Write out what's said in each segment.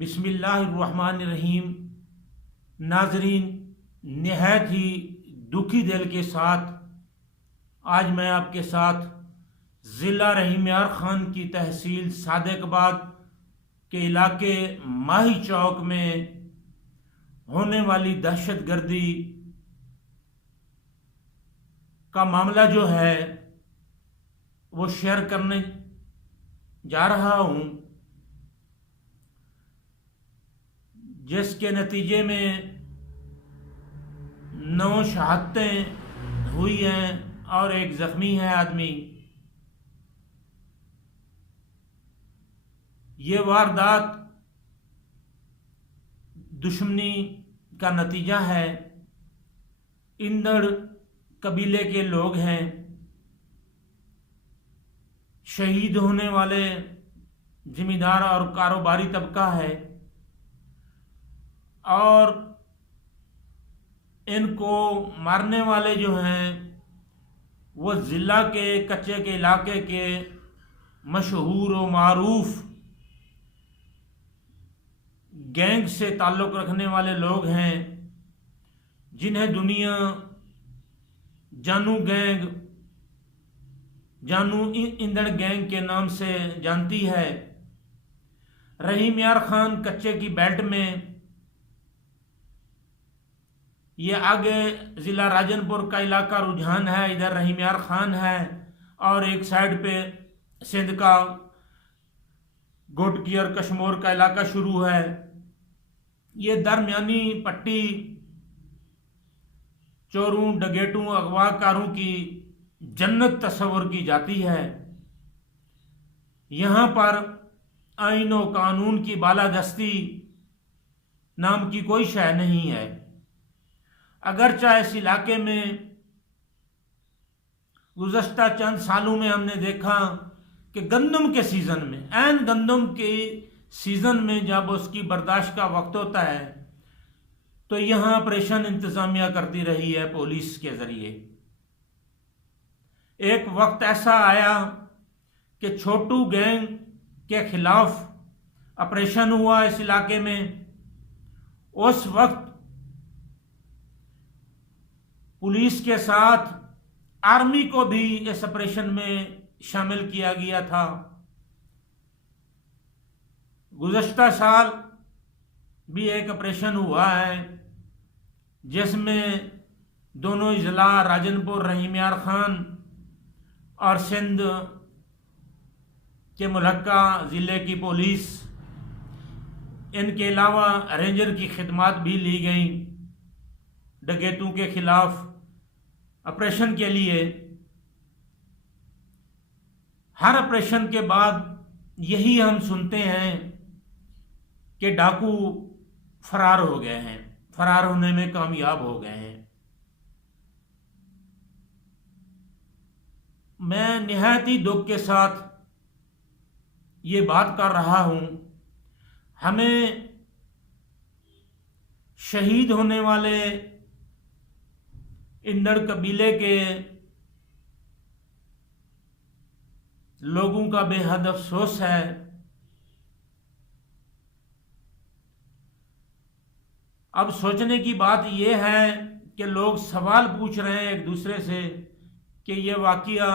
بسم اللہ الرحمن الرحیم۔ ناظرین، نہایت ہی دکھی دل کے ساتھ آج میں آپ کے ساتھ ضلع رحیم یار خان کی تحصیل صادق آباد کے علاقے ماہی چوک میں ہونے والی دہشت گردی کا معاملہ جو ہے وہ شیئر کرنے جا رہا ہوں، جس کے نتیجے میں 9 شہادتیں ہوئی ہیں اور ایک زخمی ہے آدمی۔ یہ واردات دشمنی کا نتیجہ ہے۔ اندڑ قبیلے کے لوگ ہیں۔ شہید ہونے والے زمیندار اور کاروباری طبقہ ہے، اور ان کو مارنے والے جو ہیں وہ ضلع کے کچے کے علاقے کے مشہور و معروف گینگ سے تعلق رکھنے والے لوگ ہیں، جنہیں دنیا جانو گینگ، جانو ایندھن گینگ کے نام سے جانتی ہے۔ رحیم یار خان کچے کی بیلٹ میں یہ آگے ضلع راجن پور کا علاقہ رجحان ہے، ادھر رحیم یار خان ہے، اور ایک سائیڈ پہ سندھ کا گوٹکی اور کشمور کا علاقہ شروع ہے۔ یہ درمیانی پٹی چوروں، ڈکیتوں، اغوا کاروں کی جنت تصور کی جاتی ہے۔ یہاں پر آئین و قانون کی بالادستی نام کی کوئی شے نہیں ہے، اگرچہ اس علاقے میں گزشتہ چند سالوں میں ہم نے دیکھا کہ گندم کے سیزن میں، عین گندم کے سیزن میں جب اس کی برداشت کا وقت ہوتا ہے تو یہاں آپریشن انتظامیہ کرتی رہی ہے پولیس کے ذریعے۔ ایک وقت ایسا آیا کہ چھوٹو گینگ کے خلاف آپریشن ہوا اس علاقے میں۔ اس وقت پولیس کے ساتھ آرمی کو بھی اس آپریشن میں شامل کیا گیا تھا۔ گزشتہ سال بھی ایک آپریشن ہوا ہے جس میں دونوں اضلاع راجن پور، رحیم یار خان اور سندھ کے ملحقہ ضلع کی پولیس، ان کے علاوہ رینجر کی خدمات بھی لی گئیں ڈکیتوں کے خلاف آپریشن کے لیے۔ ہر آپریشن کے بعد یہی ہم سنتے ہیں کہ ڈاکو فرار ہو گئے ہیں، فرار ہونے میں کامیاب ہو گئے ہیں۔ میں نہایت ہی دکھ کے ساتھ یہ بات کر رہا ہوں، ہمیں شہید ہونے والے اندڑ قبیلے کے لوگوں کا بے حد افسوس ہے۔ اب سوچنے کی بات یہ ہے کہ لوگ سوال پوچھ رہے ہیں ایک دوسرے سے کہ یہ واقعہ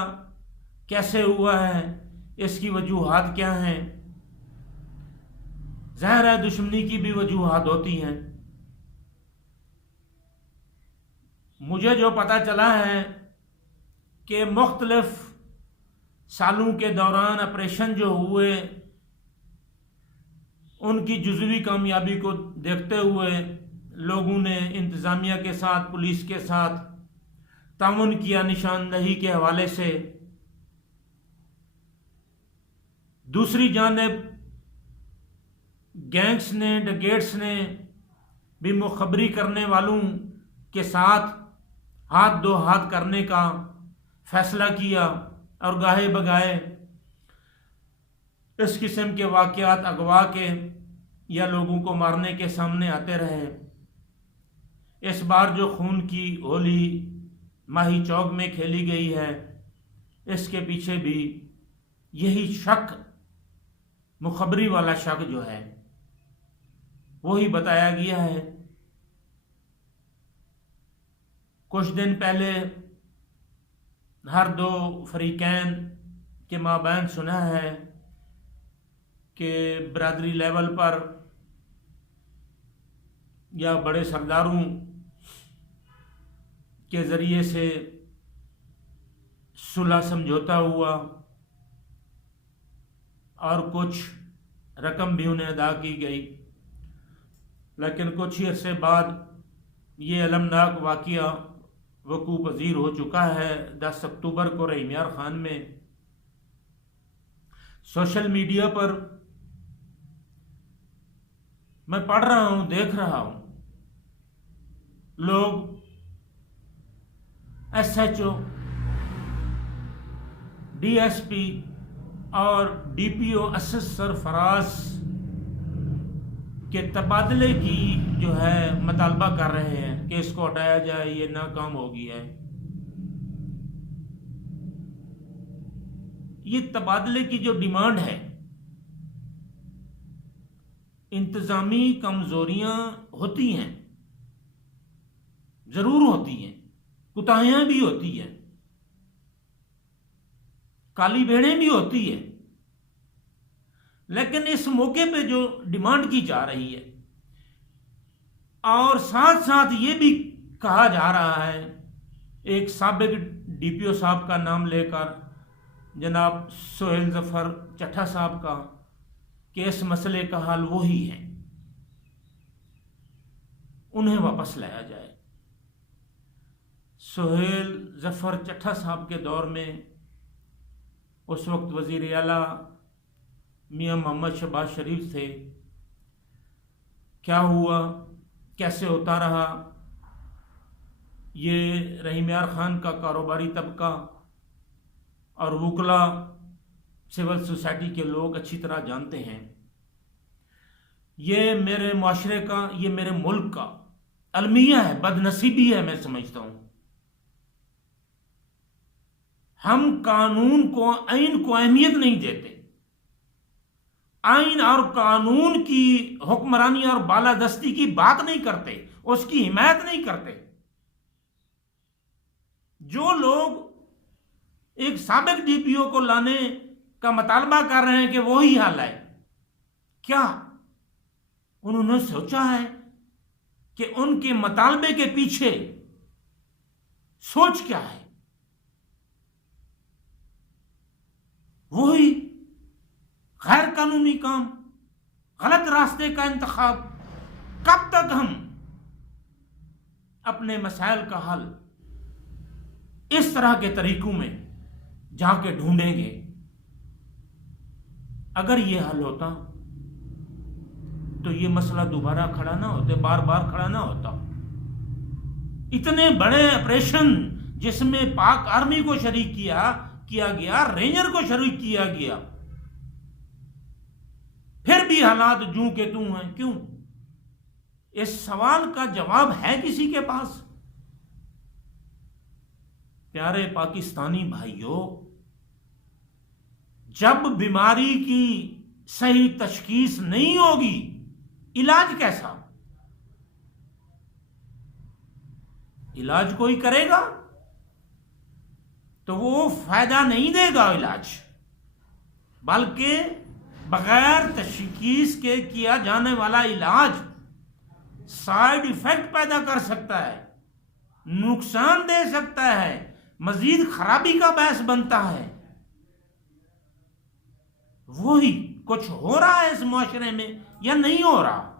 کیسے ہوا ہے، اس کی وجوہات کیا ہیں۔ ظاہر ہے دشمنی کی بھی وجوہات ہوتی ہیں۔ مجھے جو پتہ چلا ہے کہ مختلف سالوں کے دوران آپریشن جو ہوئے، ان کی جزوی کامیابی کو دیکھتے ہوئے لوگوں نے انتظامیہ کے ساتھ، پولیس کے ساتھ تعاون کیا نشاندہی کے حوالے سے۔ دوسری جانب گینگز نے، ڈکیٹس نے بھی مخبری کرنے والوں کے ساتھ ہاتھ دو ہاتھ کرنے کا فیصلہ کیا، اور گاہے بگاہے اس قسم کے واقعات اغوا کے یا لوگوں کو مارنے کے سامنے آتے رہے۔ اس بار جو خون کی ہولی ماہی چوک میں کھیلی گئی ہے، اس کے پیچھے بھی یہی شک، مخبری والا شک جو ہے وہی بتایا گیا ہے۔ کچھ دن پہلے ہر دو فریقین کے مابین سنا ہے کہ برادری لیول پر یا بڑے سرداروں کے ذریعے سے صلح سمجھوتا ہوا اور کچھ رقم بھی انہیں ادا کی گئی، لیکن کچھ ہی عرصے بعد یہ المناک واقعہ وقوع پذیر ہو چکا ہے۔ 10 اکتوبر کو رحیم یار خان میں سوشل میڈیا پر میں پڑھ رہا ہوں، دیکھ رہا ہوں، لوگ S H O, D S P اور ڈی پی او اسد سرفراز کے تبادلے کی جو ہے مطالبہ کر رہے ہیں کہ اس کو ہٹایا جائے، یہ ناکام ہو گیا ہے۔ یہ تبادلے کی جو ڈیمانڈ ہے، انتظامی کمزوریاں ہوتی ہیں، ضرور ہوتی ہیں، کوتاہیاں بھی ہوتی ہیں، کالی بھیڑیں بھی ہوتی ہیں، لیکن اس موقع پہ جو ڈیمانڈ کی جا رہی ہے اور ساتھ ساتھ یہ بھی کہا جا رہا ہے، ایک سابق ڈی پی او صاحب کا نام لے کر جناب سہیل ظفر چٹھا صاحب کا، کہ اس مسئلے کا حل وہی ہے، انہیں واپس لایا جائے۔ سہیل ظفر چٹھا صاحب کے دور میں اس وقت وزیر اعلیٰ میاں محمد شہباز شریف تھے۔ کیا ہوا، کیسے ہوتا رہا، یہ رحیم یار خان کا کاروباری طبقہ اور وکلا سول سوسائٹی کے لوگ اچھی طرح جانتے ہیں۔ یہ میرے معاشرے کا، یہ میرے ملک کا المیہ ہے، بد نصیبی ہے، میں سمجھتا ہوں۔ ہم قانون کو، آئین کو اہمیت نہیں دیتے، آئین اور قانون کی حکمرانی اور بالادستی کی بات نہیں کرتے، اس کی حمایت نہیں کرتے۔ جو لوگ ایک سابق ڈی پی او کو لانے کا مطالبہ کر رہے ہیں کہ وہی حل ہے، کیا انہوں نے سوچا ہے کہ ان کے مطالبے کے پیچھے سوچ کیا ہے؟ وہی غیر قانونی کام، غلط راستے کا انتخاب۔ کب تک ہم اپنے مسائل کا حل اس طرح کے طریقوں میں جا کے ڈھونڈیں گے؟ اگر یہ حل ہوتا تو یہ مسئلہ دوبارہ کھڑا نہ ہوتے، بار بار کھڑا نہ ہوتا۔ اتنے بڑے آپریشن جس میں پاک آرمی کو شریک کیا گیا، رینجر کو شریک کیا گیا، پھر بھی حالات جوں کے توں ہیں، کیوں؟ اس سوال کا جواب ہے کسی کے پاس؟ پیارے پاکستانی بھائیوں، جب بیماری کی صحیح تشخیص نہیں ہوگی، علاج کیسا؟ علاج کوئی کرے گا تو وہ فائدہ نہیں دے گا علاج، بلکہ بغیر تشخیص کے کیا جانے والا علاج سائیڈ ایفیکٹ پیدا کر سکتا ہے، نقصان دے سکتا ہے، مزید خرابی کا باعث بنتا ہے۔ وہی کچھ ہو رہا ہے اس معاشرے میں یا نہیں ہو رہا؟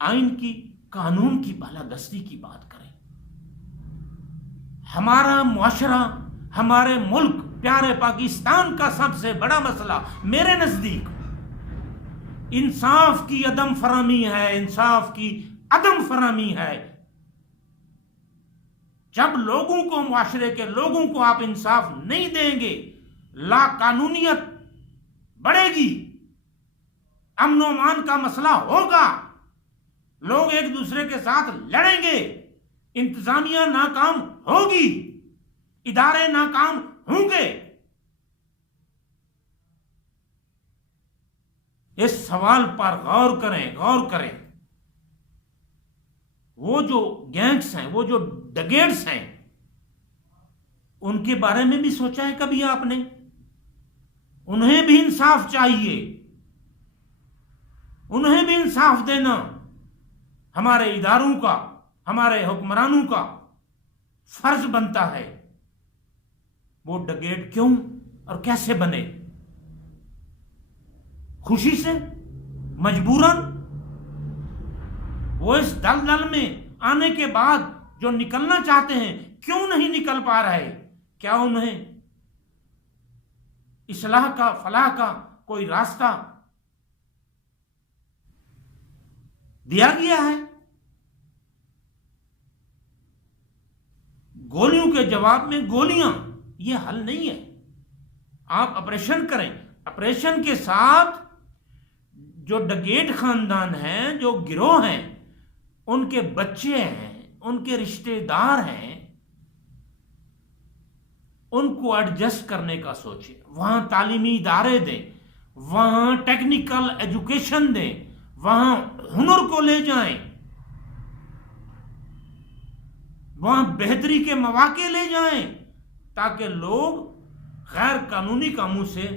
آئین کی، قانون کی بالادستی کی بات کریں۔ ہمارا معاشرہ، ہمارے ملک، پیارے پاکستان کا سب سے بڑا مسئلہ میرے نزدیک انصاف کی عدم فراہمی ہے، انصاف کی عدم فراہمی ہے۔ جب لوگوں کو، معاشرے کے لوگوں کو آپ انصاف نہیں دیں گے، لا قانونیت بڑھے گی، امن و امان کا مسئلہ ہوگا، لوگ ایک دوسرے کے ساتھ لڑیں گے، انتظامیہ ناکام ہوگی، ادارے ناکام ہوں گے۔ اس سوال پر غور کریں. وہ جو گینگس ہیں، وہ جو ڈگیٹس ہیں، ان کے بارے میں بھی سوچا ہے کبھی آپ نے؟ انہیں بھی انصاف چاہیے، انہیں بھی انصاف دینا ہمارے اداروں کا، ہمارے حکمرانوں کا فرض بنتا ہے. وہ ڈگیٹ کیوں اور کیسے بنے؟ خوشی سے؟ مجبوراً؟ وہ اس دلدل میں آنے کے بعد جو نکلنا چاہتے ہیں کیوں نہیں نکل پا رہے؟ کیا انہیں اصلاح کا، فلاح کا کوئی راستہ دیا گیا ہے؟ گولیوں کے جواب میں گولیاں یہ حل نہیں ہے. آپ آپریشن کریں. آپریشن کے ساتھ جو ڈگیٹ خاندان ہیں، جو گروہ ہیں، ان کے بچے ہیں، ان کے رشتہ دار ہیں، ان کو ایڈجسٹ کرنے کا سوچیں. وہاں تعلیمی ادارے دیں، وہاں ٹیکنیکل ایجوکیشن دیں، وہاں ہنر کو لے جائیں، وہاں بہتری کے مواقع لے جائیں، تاکہ لوگ غیر قانونی کاموں سے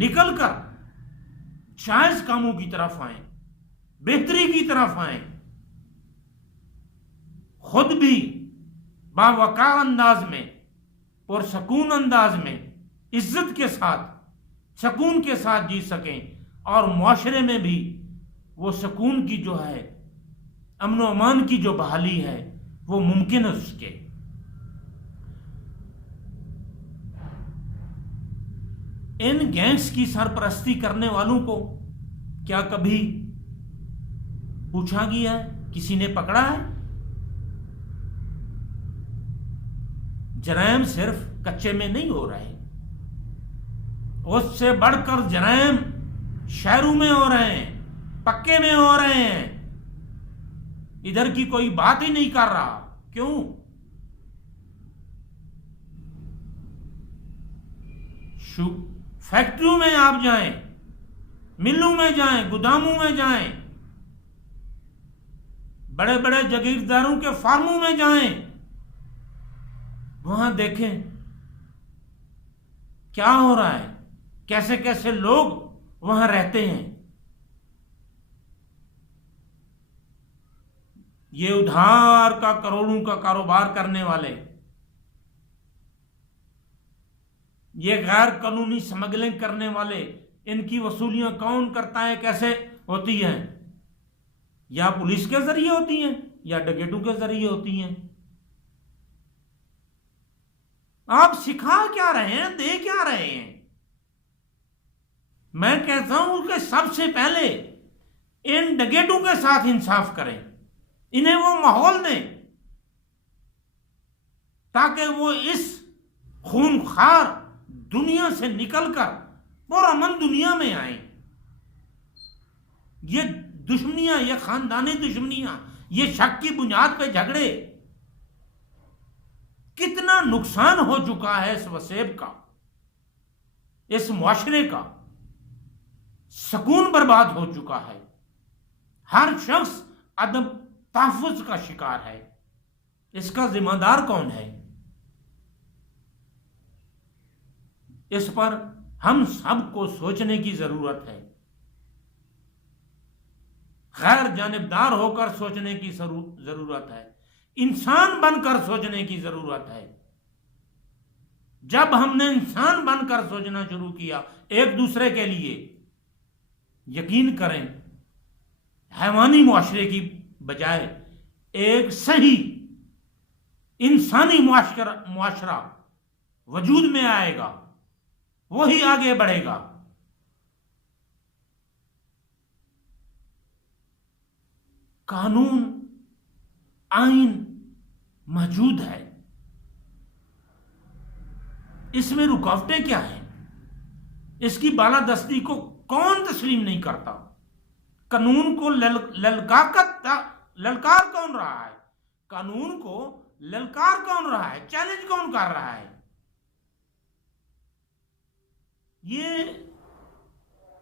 نکل کر جائز کاموں کی طرف آئیں، بہتری کی طرف آئیں، خود بھی باوقار انداز میں، پرسکون انداز میں، عزت کے ساتھ، سکون کے ساتھ جی سکیں، اور معاشرے میں بھی وہ سکون کی جو ہے، امن و امان کی جو بحالی ہے، وہ ممکن ہے اس کے. ان گینگز کی سرپرستی کرنے والوں کو کیا کبھی پوچھا گیا ہے؟ کسی نے پکڑا ہے؟ جرائم صرف کچے میں نہیں ہو رہے، اس سے بڑھ کر جرائم شہروں میں ہو رہے ہیں، پکے میں ہو رہے ہیں. ادھر کی کوئی بات ہی نہیں کر رہا. کیوں؟ فیکٹریوں میں آپ جائیں، ملوں میں جائیں، گوداموں میں جائیں، بڑے بڑے جاگیرداروں کے فارموں میں جائیں، وہاں دیکھیں کیا ہو رہا ہے، کیسے کیسے لوگ وہاں رہتے ہیں. یہ ادھار کا کروڑوں کا کاروبار کرنے والے، یہ غیر قانونی سمگلنگ کرنے والے، ان کی وصولیاں کون کرتا ہے، کیسے ہوتی ہیں؟ یا پولیس کے ذریعے ہوتی ہیں یا ڈکیٹوں کے ذریعے ہوتی ہیں. آپ سکھا کیا رہے ہیں، دے کیا رہے ہیں؟ میں کہتا ہوں کہ سب سے پہلے ان ڈکیٹوں کے ساتھ انصاف کریں، انہیں وہ ماحول دیں تاکہ وہ اس خونخوار دنیا سے نکل کر پرامن دنیا میں آئیں. یہ دشمنیاں، یہ خاندانی دشمنیاں، یہ شک کی بنیاد پہ جھگڑے، کتنا نقصان ہو چکا ہے اس وسیب کا، اس معاشرے کا. سکون برباد ہو چکا ہے، ہر شخص عدم تحفظ کا شکار ہے. اس کا ذمہ دار کون ہے؟ اس پر ہم سب کو سوچنے کی ضرورت ہے، غیر جانبدار ہو کر سوچنے کی ضرورت ہے، انسان بن کر سوچنے کی ضرورت ہے. جب ہم نے انسان بن کر سوچنا شروع کیا ایک دوسرے کے لیے، یقین کریں حیوانی معاشرے کی بجائے ایک صحیح انسانی معاشرہ وجود میں آئے گا، وہی آگے بڑھے گا. قانون، آئین موجود ہے، اس میں رکاوٹیں کیا ہیں؟ اس کی بالادستی کو کون تسلیم نہیں کرتا؟ قانون کو للکار کون رہا ہے؟ قانون کو للکار کون رہا ہے؟ چیلنج کون کر رہا ہے؟ یہ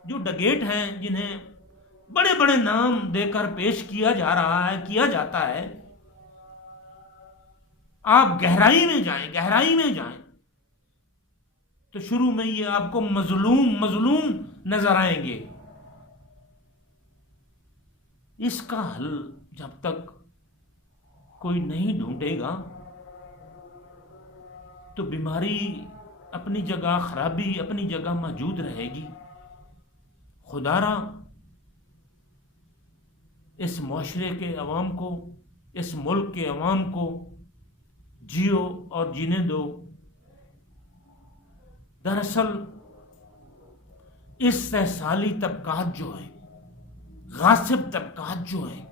جو ڈگیٹ ہیں جنہیں بڑے بڑے نام دے کر پیش کیا جا رہا ہے، کیا جاتا ہے، آپ گہرائی میں جائیں، گہرائی میں جائیں تو شروع میں یہ آپ کو مظلوم نظر آئیں گے. اس کا حل جب تک کوئی نہیں ڈھونڈے گا تو بیماری اپنی جگہ، خرابی اپنی جگہ موجود رہے گی. خدا را اس معاشرے کے عوام کو، اس ملک کے عوام کو جیو اور جینے دو. دراصل استحصالی طبقات جو ہیں، غاصب طبقات جو ہیں،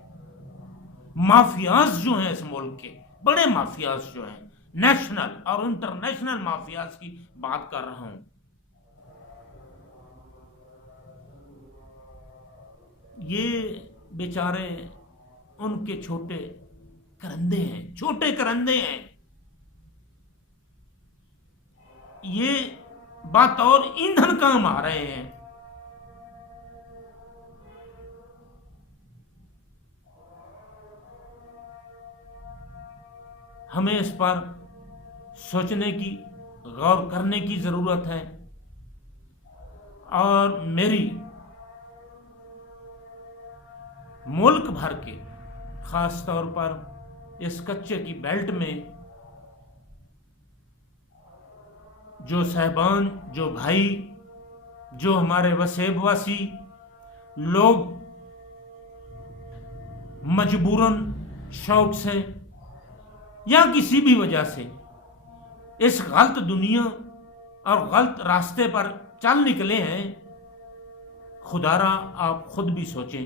مافیاز جو ہیں، اس ملک کے بڑے مافیاز جو ہیں، نیشنل اور انٹرنیشنل مافیاز کی بات کر رہا ہوں، یہ بیچارے ان کے چھوٹے کرندے ہیں، چھوٹے کرندے ہیں. یہ بطور ایندھن کام آ رہے ہیں. ہمیں اس پر سوچنے کی، غور کرنے کی ضرورت ہے. اور میری ملک بھر کے، خاص طور پر اس کچے کی بیلٹ میں جو صاحبان، جو بھائی، جو ہمارے وسیب واسی لوگ مجبوراً، شوق سے یا کسی بھی وجہ سے اس غلط دنیا اور غلط راستے پر چل نکلے ہیں، خدا را آپ خود بھی سوچیں،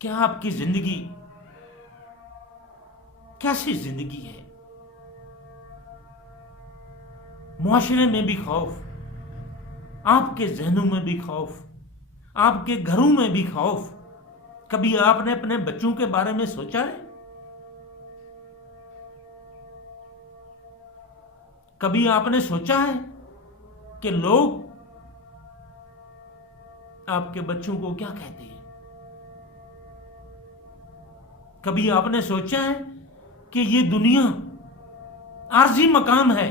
کیا آپ کی زندگی کیسی زندگی ہے؟ معاشرے میں بھی خوف، آپ کے ذہنوں میں بھی خوف، آپ کے گھروں میں بھی خوف. کبھی آپ نے اپنے بچوں کے بارے میں سوچا ہے؟ کبھی آپ نے سوچا ہے کہ لوگ آپ کے بچوں کو کیا کہتے ہیں؟ کبھی آپ نے سوچا ہے کہ یہ دنیا عارضی مقام ہے،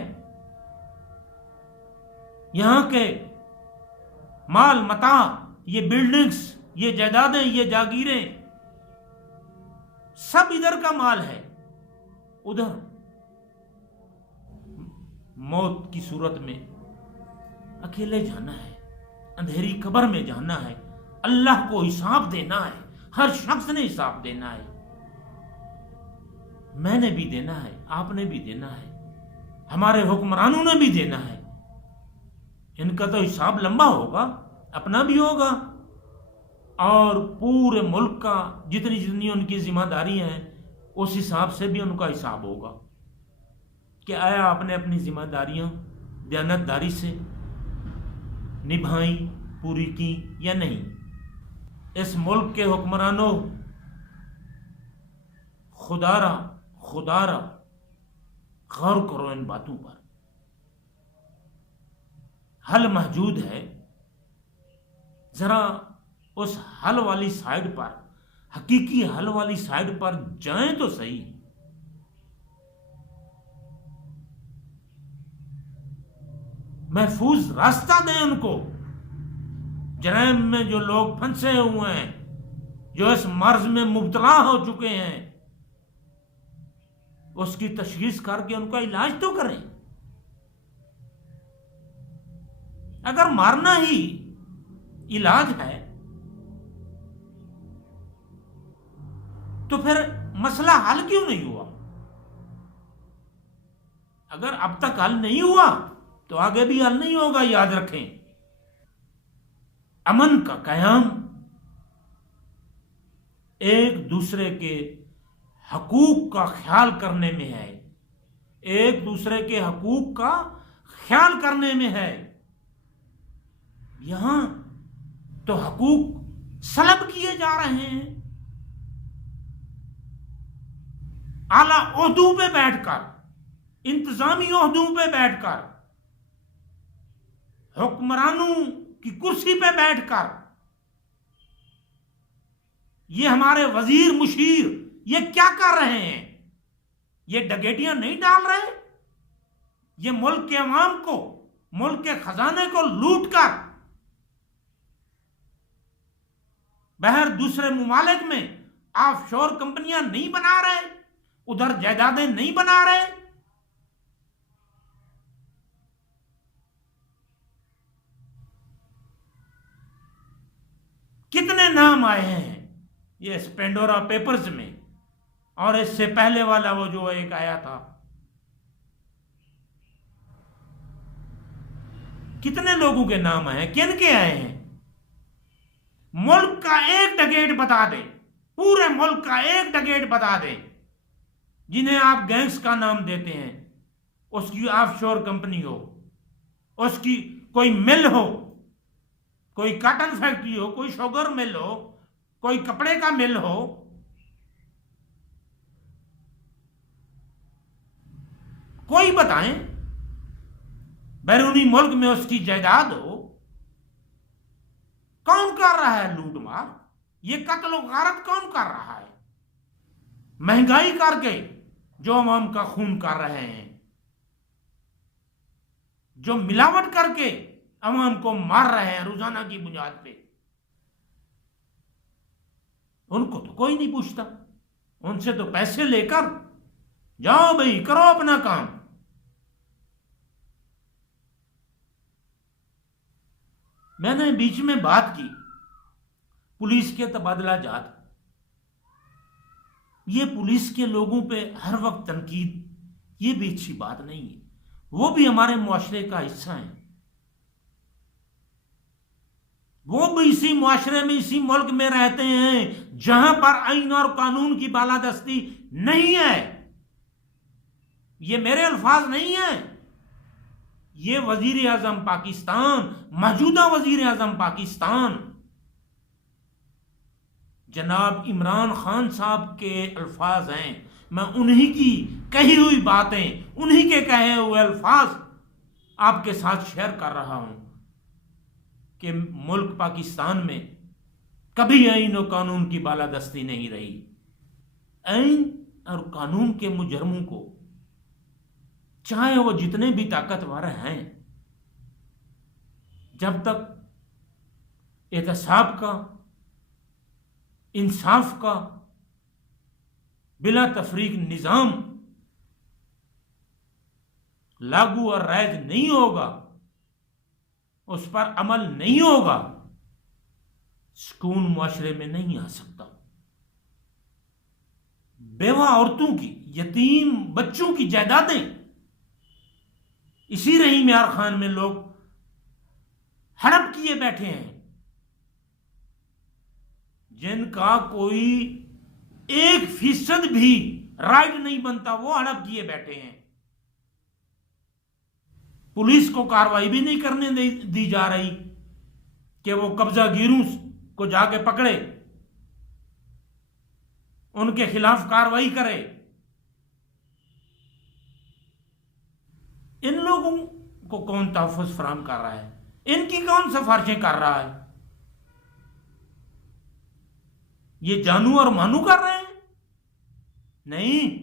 یہاں کے مال متاع، یہ بلڈنگز، یہ جائیدادیں، یہ جاگیریں، سب ادھر کا مال ہے، ادھر موت کی صورت میں اکیلے جانا ہے، اندھیری قبر میں جانا ہے، اللہ کو حساب دینا ہے، ہر شخص نے حساب دینا ہے. میں نے بھی دینا ہے، آپ نے بھی دینا ہے، ہمارے حکمرانوں نے بھی دینا ہے. ان کا تو حساب لمبا ہوگا، اپنا بھی ہوگا، اور پورے ملک کا جتنی ان کی ذمہ داریاں ہیں اس حساب سے بھی ان کا حساب ہوگا کہ آیا آپ نے اپنی ذمہ داریاں دیانتداری سے نبھائیں، پوری کی یا نہیں. اس ملک کے حکمرانوں، خدا را غور کرو ان باتوں پر. حل موجود ہے، ذرا اس حل والی سائیڈ پر، حقیقی حل والی سائیڈ پر جائیں تو صحیح. محفوظ راستہ دیں ان کو. جرائم میں جو لوگ پھنسے ہوئے ہیں، جو اس مرض میں مبتلا ہو چکے ہیں، اس کی تشخیص کر کے ان کا علاج تو کریں. اگر مارنا ہی علاج ہے تو پھر مسئلہ حل کیوں نہیں ہوا؟ اگر اب تک حل نہیں ہوا تو آگے بھی حل نہیں ہوگا. یاد رکھیں، امن کا قیام ایک دوسرے کے حقوق کا خیال کرنے میں ہے، ایک دوسرے کے حقوق کا خیال کرنے میں ہے. یہاں تو حقوق سلب کیے جا رہے ہیں. اعلیٰ عہدوں پہ بیٹھ کر، انتظامی عہدوں پہ بیٹھ کر حکمرانوں کی کرسی پہ بیٹھ کر یہ ہمارے وزیر مشیر یہ کیا کر رہے ہیں؟ یہ ڈکیتیاں نہیں ڈال رہے؟ یہ ملک کے عوام کو، ملک کے خزانے کو لوٹ کر بہر دوسرے ممالک میں آف شور کمپنیاں نہیں بنا رہے؟ ادھر جائیدادیں نہیں بنا رہے؟ کتنے نام آئے ہیں یہ اسپینڈورا پیپرز میں، اور اس سے پہلے والا وہ جو ایک آیا تھا، کتنے لوگوں کے نام آئے ہیں؟ کن کے آئے ہیں؟ ملک کا ایک ڈکیٹ بتا دیں، پورے ملک کا ایک ڈکیٹ بتا دیں جنہیں آپ گینگز کا نام دیتے ہیں، اس کی آف شور کمپنی ہو، اس کی کوئی مل ہو، کوئی کاٹن فیکٹری ہو، کوئی شوگر مل ہو، کوئی کپڑے کا مل ہو، کوئی بتائیں، بیرونی ملک میں اس کی جائیداد ہو، کون کر رہا ہے لوٹ مار؟ یہ قتل و غارت کون کر رہا ہے؟ مہنگائی کر کے جو عوام کا خون کر رہے ہیں، جو ملاوٹ کر کے عوام کو مار رہے ہیں روزانہ کی بنیاد پہ، ان کو تو کوئی نہیں پوچھتا، ان سے تو پیسے لے کر جاؤ بھائی کرو اپنا کام۔ میں نے بیچ میں بات کی پولیس کے تبادلہ جات، یہ پولیس کے لوگوں پہ ہر وقت تنقید یہ بھی اچھی بات نہیں ہے، وہ بھی ہمارے معاشرے کا حصہ ہیں، وہ بھی اسی معاشرے میں اسی ملک میں رہتے ہیں جہاں پر آئین اور قانون کی بالادستی نہیں ہے۔ یہ میرے الفاظ نہیں ہیں، یہ وزیر اعظم پاکستان، موجودہ وزیر اعظم پاکستان جناب عمران خان صاحب کے الفاظ ہیں۔ میں انہی کی کہی ہوئی باتیں، انہی کے کہے ہوئے الفاظ آپ کے ساتھ شیئر کر رہا ہوں کہ ملک پاکستان میں کبھی آئین و قانون کی بالادستی نہیں رہی۔ آئین اور قانون کے مجرموں کو چاہے وہ جتنے بھی طاقتور ہیں، جب تک احتساب کا، انصاف کا بلا تفریق نظام لاگو اور رائج نہیں ہوگا، اس پر عمل نہیں ہوگا، سکون معاشرے میں نہیں آ سکتا۔ بیوہ عورتوں کی، یتیم بچوں کی جائیدادیں اسی رحیم یار خان میں لوگ ہڑپ کیے بیٹھے ہیں، جن کا کوئی 1% بھی رائٹ نہیں بنتا، وہ ہڑپ کیے بیٹھے ہیں۔ پولیس کو کارروائی بھی نہیں کرنے دی جا رہی کہ وہ قبضہ گیروں کو جا کے پکڑے، ان کے خلاف کارروائی کرے۔ ان لوگوں کو کون تحفظ فراہم کر رہا ہے؟ ان کی کون سفارشیں کر رہا ہے؟ یہ جانو اور مانو کر رہے ہیں؟ نہیں،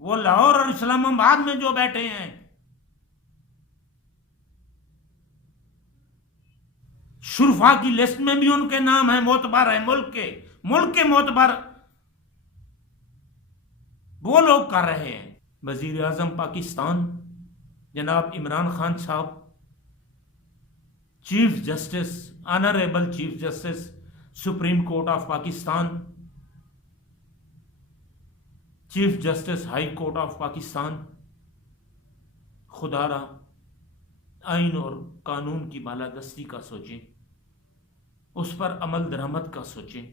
وہ لاہور اور اسلام آباد میں جو بیٹھے ہیں، شرفا کی لسٹ میں بھی ان کے نام ہیں، معتبر ہیں، ملک کے معتبر وہ لوگ کر رہے ہیں۔ وزیر اعظم پاکستان جناب عمران خان صاحب، chief justice, honourable chief justice supreme court of Pakistan, chief justice high court of Pakistan, خدا را آئین اور قانون کی بالادستی کا سوچیں، اس پر عمل درآمد کا سوچیں۔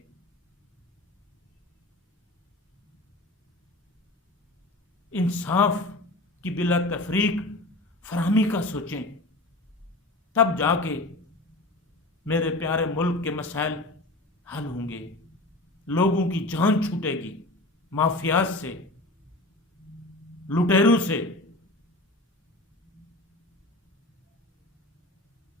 انصاف کی بلا تفریق فراہمی کا سوچیں، تب جا کے میرے پیارے ملک کے مسائل حل ہوں گے، لوگوں کی جان چھوٹے گی، مافیاز سے، لٹیروں سے۔